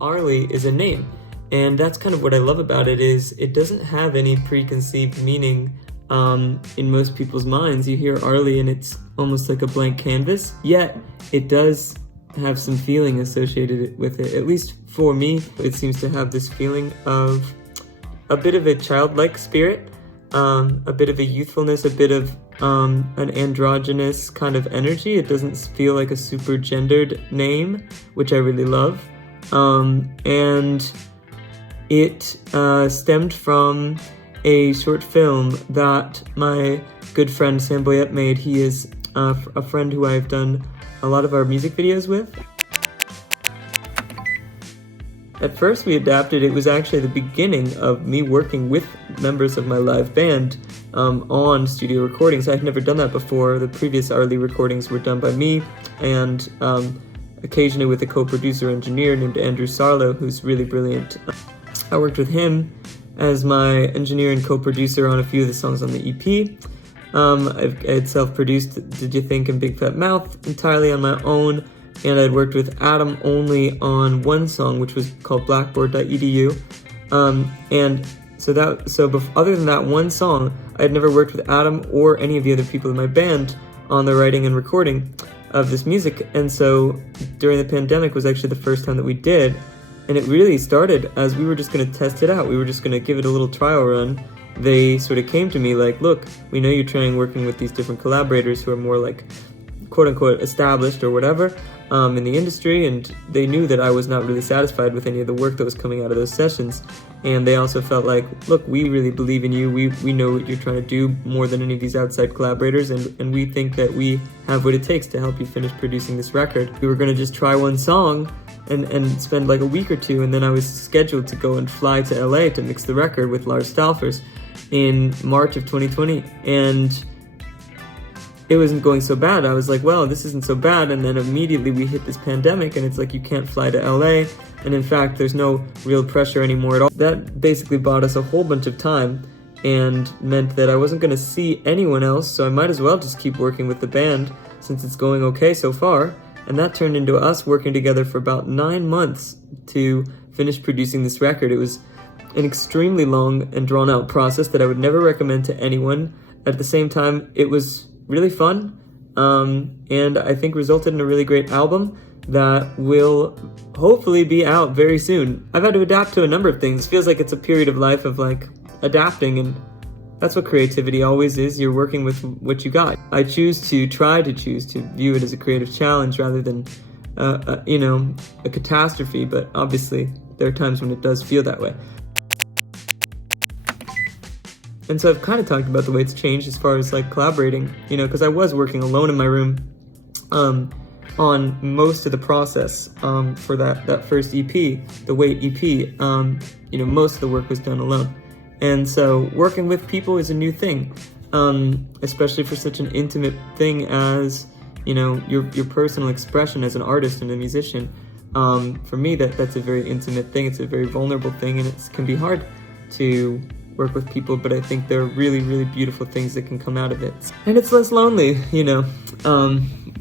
Arlie is a name. And that's kind of what I love about it, is it doesn't have any preconceived meaning in most people's minds. You hear Arlie and it's almost like a blank canvas, yet it does have some feeling associated with it. At least for me, it seems to have this feeling of a bit of a childlike spirit, a bit of a youthfulness, a bit of an androgynous kind of energy. It doesn't feel like a super gendered name, which I really love. And it stemmed from a short film that my good friend Sam Boyette made. He is a friend who I've done a lot of our music videos with. At first we adapted, it was actually the beginning of me working with members of my live band on studio recordings. I've never done that before. The previous Arlie recordings were done by me and occasionally with a co-producer engineer named Andrew Sarlo, who's really brilliant. I worked with him as my engineer and co-producer on a few of the songs on the EP. I had self-produced Did You Think and Big Fat Mouth entirely on my own, and I'd worked with Adam only on one song, which was called Blackboard.edu. Other than that one song, I had never worked with Adam or any of the other people in my band on the writing and recording of this music. And so during the pandemic was actually the first time that we did. And it really started as we were just going to test it out. We were just going to give it a little trial run. They sort of came to me like, look, we know you're trying working with these different collaborators who are more like, quote unquote, established or whatever in the industry. And they knew that I was not really satisfied with any of the work that was coming out of those sessions. And they also felt like, look, we really believe in you. We know what you're trying to do more than any of these outside collaborators. And we think that we have what it takes to help you finish producing this record. We were going to just try one song and spend like a week or two, and then I was scheduled to go and fly to LA to mix the record with Lars Stalfers in March of 2020, and it wasn't going so bad. I was like, well, this isn't so bad, and then immediately we hit this pandemic, and it's like you can't fly to LA, and in fact there's no real pressure anymore at all. That basically bought us a whole bunch of time and meant that I wasn't going to see anyone else, so I might as well just keep working with the band since it's going okay so far. And that turned into us working together for about 9 months to finish producing this record. It was an extremely long and drawn-out process that I would never recommend to anyone. At the same time, it was really fun, and I think resulted in a really great album that will hopefully be out very soon. I've had to adapt to a number of things. It feels like it's a period of life of like adapting, and that's what creativity always is. You're working with what you got. I try to view it as a creative challenge rather than, a catastrophe. But obviously, there are times when it does feel that way. And so I've kind of talked about the way it's changed as far as like collaborating, because I was working alone in my room on most of the process for that first EP, the Wait EP. Most of the work was done alone. And so working with people is a new thing, especially for such an intimate thing as, your personal expression as an artist and a musician. For me, that's a very intimate thing. It's a very vulnerable thing, and it can be hard to work with people, but I think there are really, really beautiful things that can come out of it. And it's less lonely,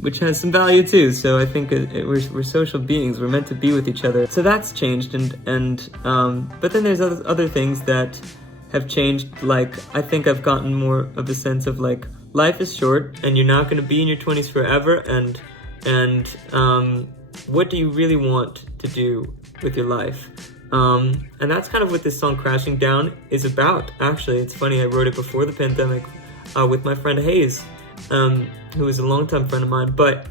which has some value too. So I think we're social beings. We're meant to be with each other. So that's changed, but then there's other things that have changed. Like, I think I've gotten more of a sense of like, life is short and you're not going to be in your 20s forever, and what do you really want to do with your life? And that's kind of what this song Crashing Down is about. Actually, it's funny, I wrote it before the pandemic with my friend Hayes, who is a longtime friend of mine, but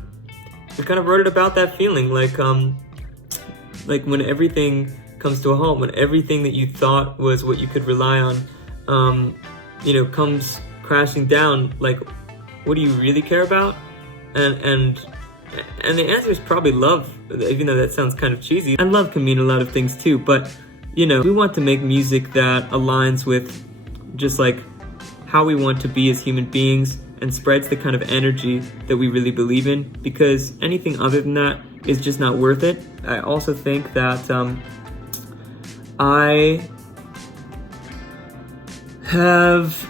we kind of wrote it about that feeling, like when everything comes to a halt, when everything that you thought was what you could rely on, comes crashing down. Like, what do you really care about? And the answer is probably love, even though that sounds kind of cheesy. And love can mean a lot of things too, but we want to make music that aligns with just like how we want to be as human beings and spreads the kind of energy that we really believe in, because anything other than that is just not worth it. I also think that I have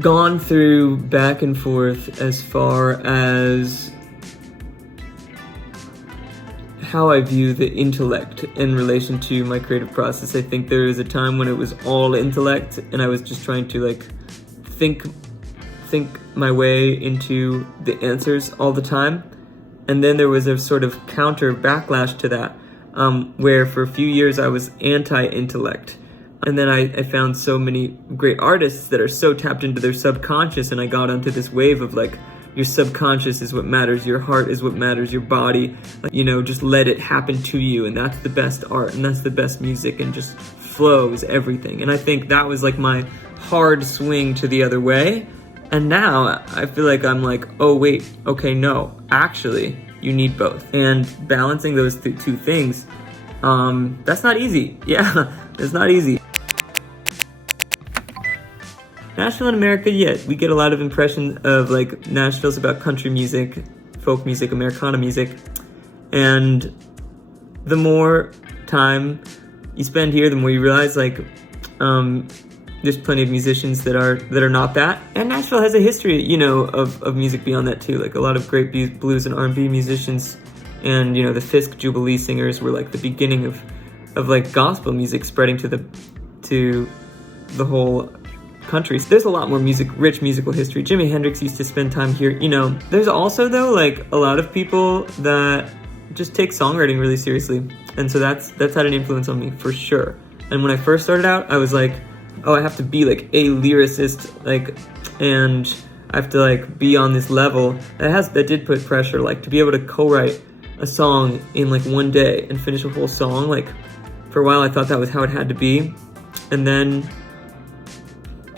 gone through back and forth as far as how I view the intellect in relation to my creative process. I think there was a time when it was all intellect and I was just trying to like think my way into the answers all the time. And then there was a sort of counter backlash to that, where for a few years I was anti-intellect. And then I found so many great artists that are so tapped into their subconscious, and I got onto this wave of like, your subconscious is what matters, your heart is what matters, your body, just let it happen to you, and that's the best art, and that's the best music, and just flow is everything. And I think that was like my hard swing to the other way. And now I feel like I'm like, oh wait, okay, no, actually, you need both. And balancing those two things, that's not easy. Yeah, it's not easy. Nashville in America, yeah, we get a lot of impression of like Nashville's about country music, folk music, Americana music. And the more time you spend here, the more you realize like there's plenty of musicians that are not that. And Nashville has a history, of music beyond that too. Like a lot of great blues and R&B musicians, and the Fisk Jubilee singers were like the beginning of like gospel music spreading to the whole country. So there's a lot more rich musical history. Jimi Hendrix used to spend time here. There's also though like a lot of people that just take songwriting really seriously, and so that's had an influence on me for sure. And when I first started out, I was like, oh, I have to be like a lyricist, and I have to like be on this level. That did put pressure, like to be able to co-write a song in like one day and finish a whole song. Like for a while I thought that was how it had to be, and then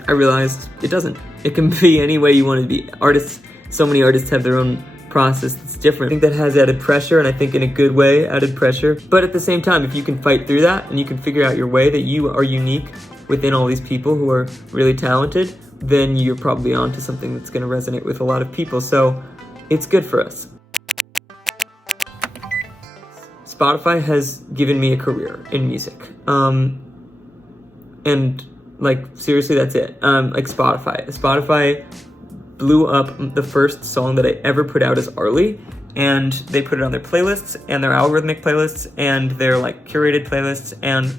I realized it doesn't. It can be any way you want it to be. So many artists have their own process that's different. I think that has added pressure, and I think in a good way added pressure. But at the same time, if you can fight through that and you can figure out your way, that you are unique within all these people who are really talented, then you're probably onto something that's going to resonate with a lot of people. So it's good for us. Spotify has given me a career in music. And like seriously, that's it. Like Spotify blew up the first song that I ever put out as Arlie, and they put it on their playlists and their algorithmic playlists and their like curated playlists, and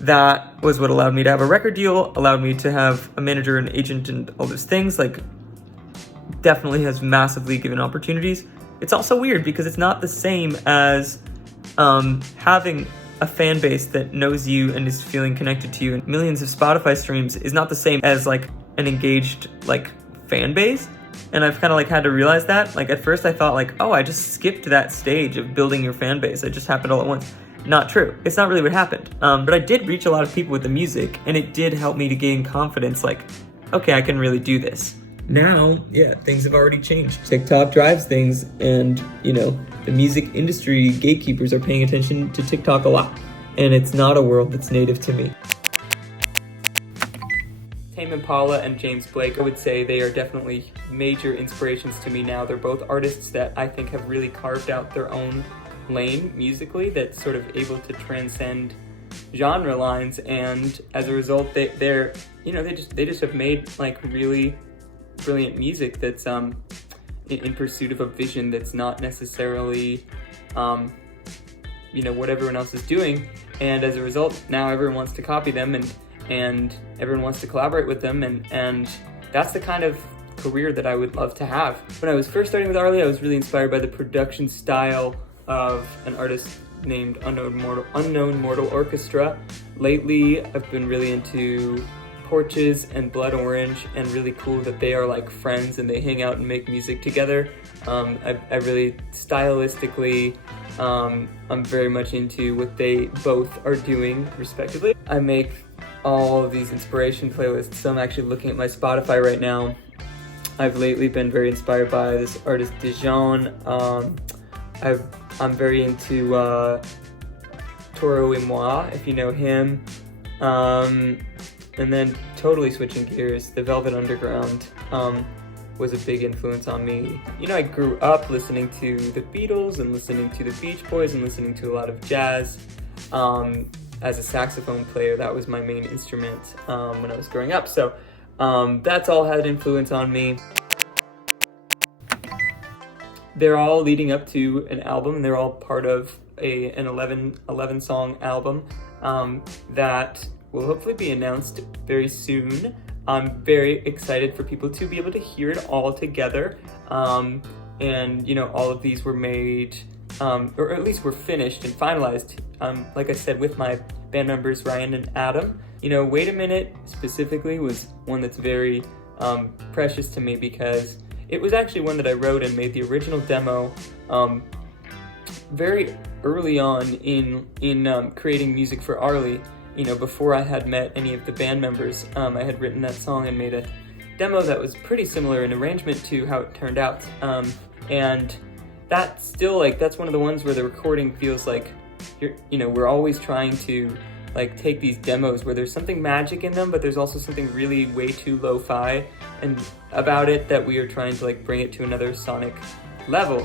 that was what allowed me to have a record deal, allowed me to have a manager and agent and all those things. Like definitely has massively given opportunities. It's also weird because it's not the same as having a fan base that knows you and is feeling connected to you, and millions of Spotify streams is not the same as like an engaged like fan base. And I've kind of like had to realize that. Like at first I thought like, oh, I just skipped that stage of building your fan base. It just happened all at once. Not true. It's not really what happened. But I did reach a lot of people with the music, and it did help me to gain confidence. Like, okay, I can really do this. Now, yeah, things have already changed. TikTok drives things, and the music industry gatekeepers are paying attention to TikTok a lot, and it's not a world that's native to me. Tame Impala and James Blake, I would say they are definitely major inspirations to me now. They're both artists that I think have really carved out their own lane musically that's sort of able to transcend genre lines, and as a result they just have made like really brilliant music that's in pursuit of a vision that's not necessarily what everyone else is doing, and as a result now everyone wants to copy them and everyone wants to collaborate with them, and that's the kind of career that I would love to have. When I was first starting with Arlie, I was really inspired by the production style of an artist named Unknown Mortal Orchestra. Lately, I've been really into Porches and Blood Orange, and really cool that they are like friends and they hang out and make music together. I really stylistically, I'm very much into what they both are doing respectively. I make all of these inspiration playlists, so I'm actually looking at my Spotify right now. I've lately been very inspired by this artist Dijon. I'm very into Toro y Moi, if you know him. And then totally switching gears, the Velvet Underground was a big influence on me. I grew up listening to the Beatles and listening to the Beach Boys and listening to a lot of jazz. As a saxophone player, that was my main instrument when I was growing up. So that's all had influence on me. they're all leading up to an album, and they're all part of an 11 song album that will hopefully be announced very soon. I'm very excited for people to be able to hear it all together. And, you know, all of these were made, or at least were finished and finalized, like I said, with my band members, Ryan and Adam. You know, Wait a Minute specifically was one that's very precious to me, because it was actually one that I wrote and made the original demo very early on in creating music for Arlie. You know, before I had met any of the band members, I had written that song and made a demo that was pretty similar in arrangement to how it turned out. And that's still, like, that's one of the ones where the recording feels like we're always trying to like take these demos where there's something magic in them, but there's also something really way too lo-fi and about it that we are trying to like bring it to another sonic level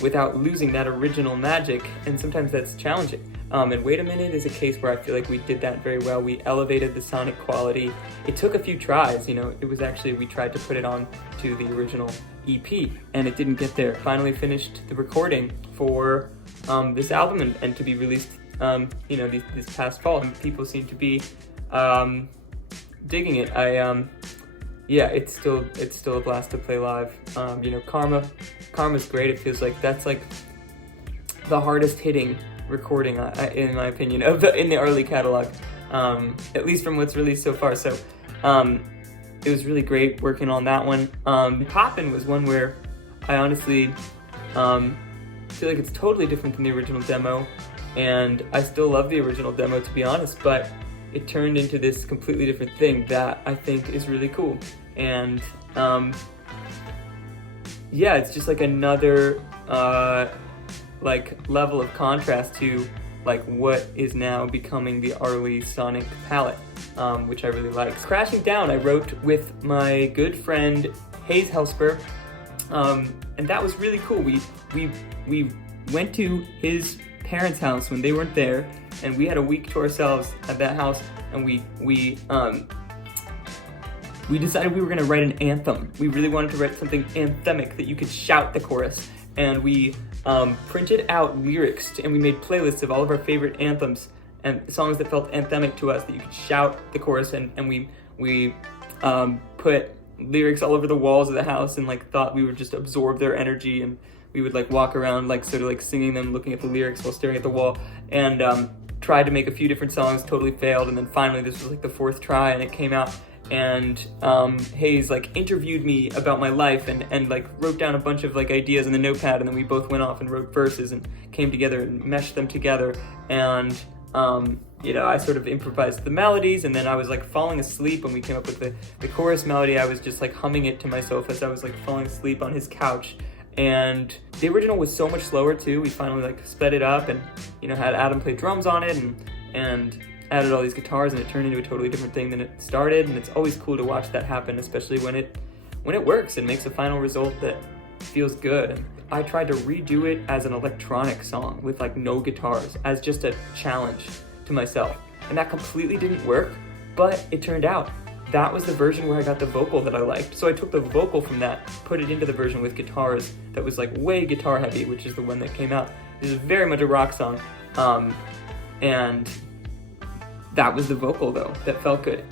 without losing that original magic, and sometimes that's challenging. And Wait a Minute is a case where I feel like we did that very well. We elevated the sonic quality. It took a few tries, you know, it was actually, we tried to put it on to the original EP and it didn't get there. Finally finished the recording for this album and to be released, you know, this past fall. And people seem to be digging it. Yeah, it's still a blast to play live. You know, Karma's great. It feels like that's like the hardest hitting recording, in my opinion, in the Arlie catalog, at least from what's released so far. So it was really great working on that one. Poppin' was one where I honestly feel like it's totally different than the original demo, and I still love the original demo, to be honest, but it turned into this completely different thing that I think is really cool. And yeah, it's just like another like level of contrast to like what is now becoming the Arlie sonic palette, which I really like. Crashing Down I wrote with my good friend Hayes Helsper, and that was really cool. We went to his parents' house when they weren't there, and we had a week to ourselves at that house, and we decided we were going to write an anthem. We really wanted to write something anthemic that you could shout the chorus, and we printed out lyrics, and we made playlists of all of our favorite anthems and songs that felt anthemic to us that you could shout the chorus, and we put lyrics all over the walls of the house and like thought we would just absorb their energy, and we would like walk around like sort of like singing them, looking at the lyrics while staring at the wall, and tried to make a few different songs, totally failed, and then finally this was like the fourth try and it came out. And Hayes like interviewed me about my life and like wrote down a bunch of like ideas in the notepad, and then we both went off and wrote verses and came together and meshed them together. And you know, I sort of improvised the melodies, and then I was like falling asleep when we came up with the chorus melody. I was just like humming it to myself as I was like falling asleep on his couch. And the original was so much slower too. We finally like sped it up and, you know, had Adam play drums on it and added all these guitars, and it turned into a totally different thing than it started. And it's always cool to watch that happen, especially when it works and makes a final result that feels good. And I tried to redo it as an electronic song with like no guitars as just a challenge to myself, and that completely didn't work, but it turned out that was the version where I got the vocal that I liked. So I took the vocal from that, put it into the version with guitars that was like way guitar heavy, which is the one that came out. This is very much a rock song, and that was the vocal though that felt good.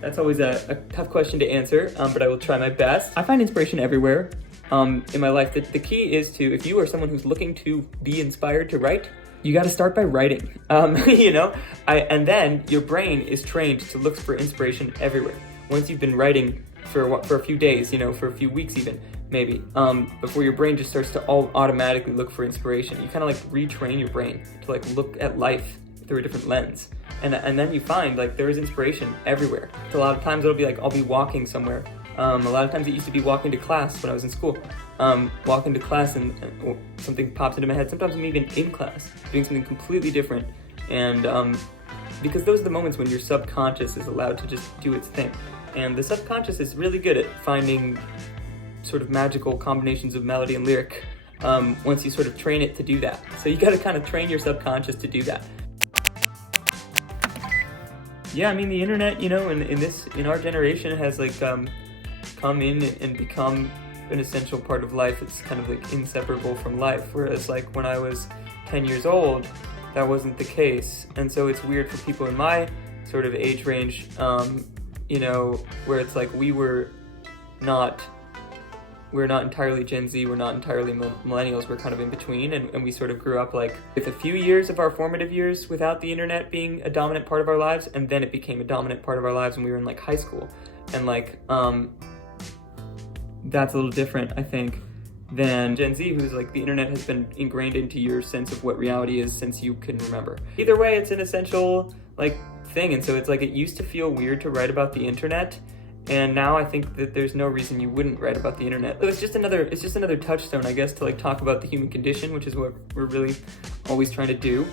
That's always a tough question to answer, but I will try my best. I find inspiration everywhere in my life. The key is to, if you are someone who's looking to be inspired to write, you got to start by writing, you know, and then your brain is trained to look for inspiration everywhere. Once you've been writing for a few days, you know, for a few weeks even, maybe, before your brain just starts to automatically look for inspiration. You kind of like retrain your brain to like look at life through a different lens. And then you find like there is inspiration everywhere. So a lot of times it'll be like, I'll be walking somewhere. A lot of times it used to be walking to class when I was in school. Walking to class and something pops into my head. Sometimes I'm even in class doing something completely different. And because those are the moments when your subconscious is allowed to just do its thing. And the subconscious is really good at finding sort of magical combinations of melody and lyric once you sort of train it to do that. So you got to kind of train your subconscious to do that. Yeah, I mean, the internet, you know, in our generation has like come in and become an essential part of life. It's kind of like inseparable from life. Whereas like when I was 10 years old, that wasn't the case. And so it's weird for people in my sort of age range, you know, where it's like we're not entirely Gen Z, we're not entirely millennials, we're kind of in between, and we sort of grew up like with a few years of our formative years without the internet being a dominant part of our lives, and then it became a dominant part of our lives when we were in like high school. And like, that's a little different, I think, than Gen Z, who's like, the internet has been ingrained into your sense of what reality is since you can remember. Either way, it's an essential like thing, and so it's like, it used to feel weird to write about the internet, and now I think that there's no reason you wouldn't write about the internet. It's just another touchstone, I guess, to like talk about the human condition, which is what we're really always trying to do.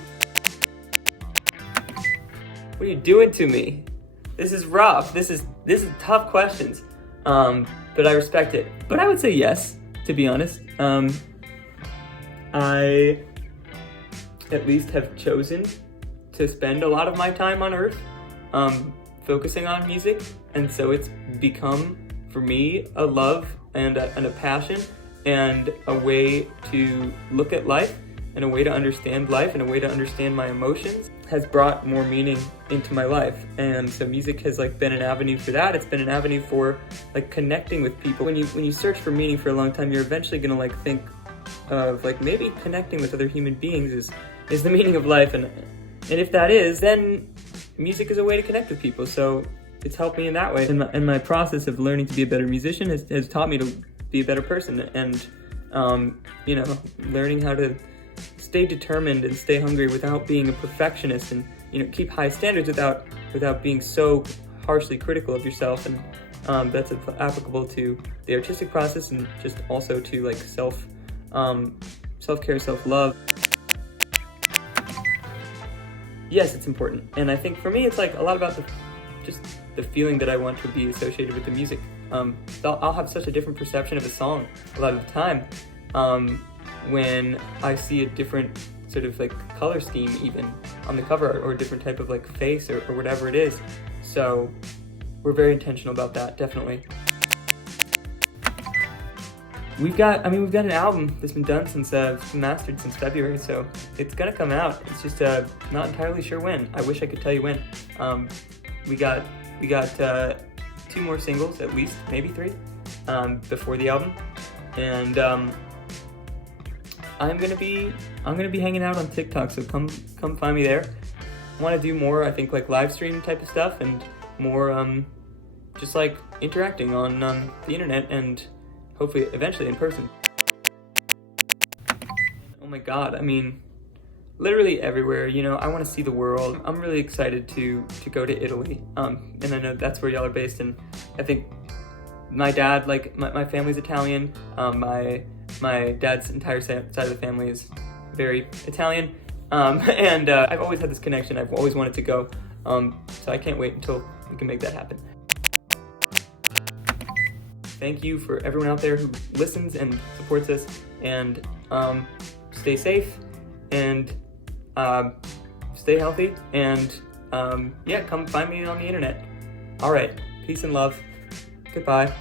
What are you doing to me? This is rough. This is tough questions. But I respect it. But I would say yes, to be honest. I at least have chosen to spend a lot of my time on Earth, focusing on music, and so it's become, for me, a love and a passion, and a way to look at life, and a way to understand life, and a way to understand my emotions, has brought more meaning into my life. And so music has like been an avenue for that. It's been an avenue for like connecting with people. When you search for meaning for a long time, you're eventually gonna like think of like, maybe connecting with other human beings is the meaning of life, and if that is, then music is a way to connect with people. So it's helped me in that way. And my process of learning to be a better musician has taught me to be a better person, and you know, learning how to stay determined and stay hungry without being a perfectionist, and you know, keep high standards without being so harshly critical of yourself. And that's applicable to the artistic process, and just also to like self-care, self-love. Yes, it's important. And I think for me, it's like a lot about just the feeling that I want to be associated with the music. I'll have such a different perception of a song a lot of the time when I see a different sort of like color scheme even on the cover, or a different type of like face, or whatever it is. So we're very intentional about that, definitely. We've got an album that's been done since, it's been mastered since February, so it's gonna come out. It's just not entirely sure when. I wish I could tell you when. We got 2 more singles, at least, maybe 3, before the album, and I'm gonna be hanging out on TikTok, so come find me there. I want to do more, I think, like live stream type of stuff, and more just like interacting on the internet, and hopefully eventually in person. Oh my god, I mean, literally everywhere, you know, I want to see the world. I'm really excited to go to Italy, and I know that's where y'all are based, and I think my dad, like, my family's Italian, my dad's entire side of the family is very Italian, and I've always had this connection. I've always wanted to go, so I can't wait until we can make that happen. Thank you for everyone out there who listens and supports us, and stay safe, and stay healthy, and yeah, come find me on the internet. All right, peace and love. Goodbye.